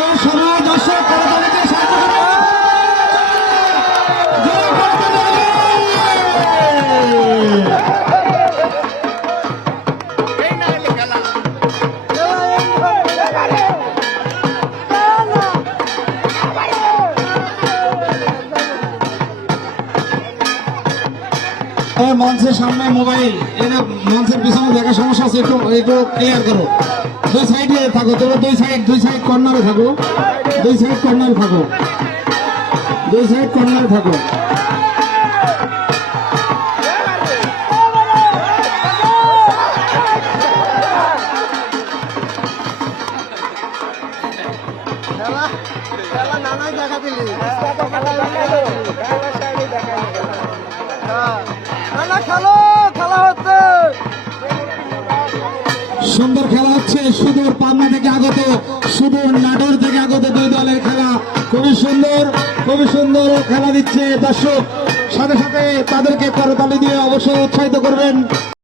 এই সময় দর্শক করতালিতে সাহায্য করুন। মঞ্চের সামনে মোবাইল, এটা মঞ্চের পিছনে দেখা সমস্যা আছে, একটু একটু ক্লিয়ার করো। দুই সাইডে থাকো, তোমরা দুই সাইড কর্নারে থাকো, দুই সাইড কর্নারে থাকো, দুই সাইড কর্নারে থাকো। সুন্দর খেলা হচ্ছে, সুদূর পাবনা থেকে আগত, সুদূর নাটোর থেকে আগত দুই দলের খেলা। খুবই সুন্দর খেলা দিচ্ছে দর্শক, সাথে সাথে তাদেরকে করতালি দিয়ে অবশ্যই উৎসাহিত করবেন।